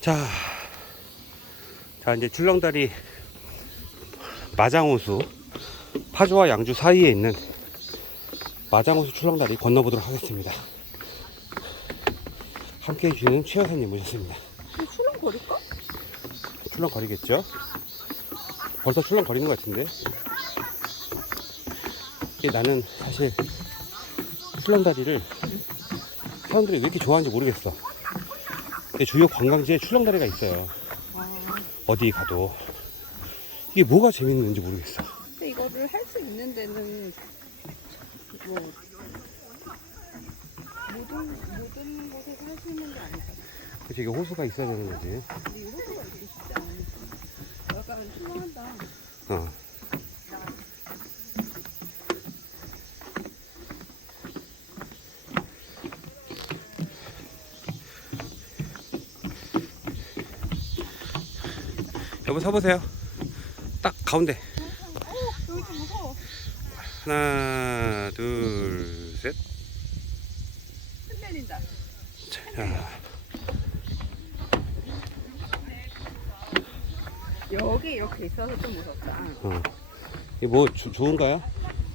자, 자 이제 출렁다리 마장호수 파주와 양주 사이에 있는 마장호수 출렁다리 건너보도록 하겠습니다. 함께 해주시는 최 여사님 모셨습니다. 출렁거릴까? 출렁거리겠죠? 벌써 출렁거리는 것 같은데. 이게 나는 사실 출렁다리를 사람들이 왜 이렇게 좋아하는지 모르겠어. 주요 관광지에 출렁다리가 있어요. 아, 어디 가도. 이게 뭐가 재밌는지 모르겠어. 근데 이거를 할 수 있는 데는 뭐 모든 모든 곳에서 할 수 있는 게 아닐까. 그치, 이게 호수가 있어야 되는 거지. 근데 이 호수가 있기 쉽지 않으니까. 약간 실망한다. 어. 여보 서보세요. 딱 가운데. 어, 여기 좀 무서워. 하나, 둘, 셋. 흔들린다. 자, 여기 이렇게 있어서 좀 무섭다. 어. 이게 뭐 주- 좋은가요?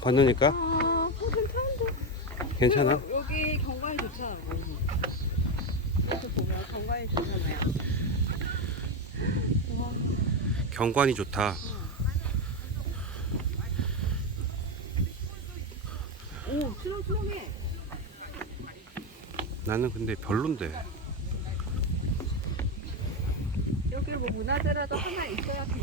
건너니까 아, 어, 괜찮은데. 괜찮아? 그리고 여기 경관이 좋잖아. 이렇게 보면 경관이 좋잖아요. 와, 경관이 좋다. 오, 출렁출렁해. 나는 근데 별론데. 여기 뭐 문화재라도 하나 있어야 돼.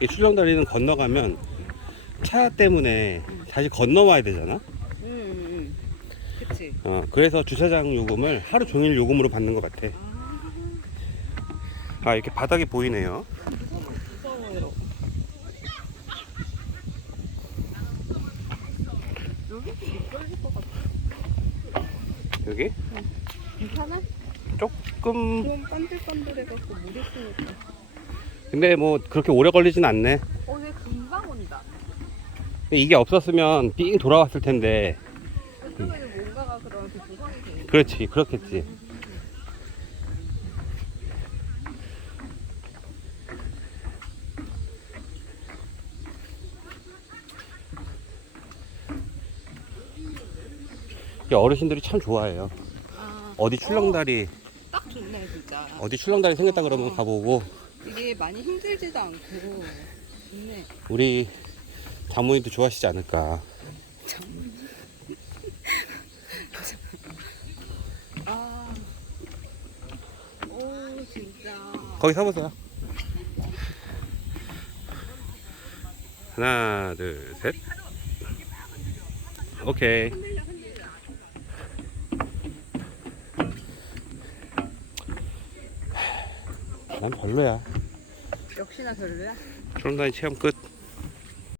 이 출렁다리는 건너가면 차 때문에 다시 건너와야 되잖아. 응, 응, 응. 그치. 어, 그래서 주차장 요금을 하루 종일 요금으로 받는 것 같아. 아, 아, 이렇게 바닥이 보이네요. 여기 괜찮아? 조금 좀 반들반들해갖고 물 있으니까. 근데 뭐 그렇게 오래 걸리진 않네. 어, 얘 금방 온다. 이게 없었으면 삥 돌아왔을 텐데. 그렇지, 그렇겠지. 이 어르신들이 참 좋아해요. 아, 어디 출렁다리, 딱 좋네, 진짜. 어디 출렁다리 생겼다 그러면 가보고 이게 많이 힘들지도 않고 좋네. 우리 장모님도 좋아하시지 않을까. 아, 오 진짜. 거기 서보세요. 하나, 둘, 셋. 오케이. 난 별로야. 역시나 별로야. 출렁다리 체험 끝.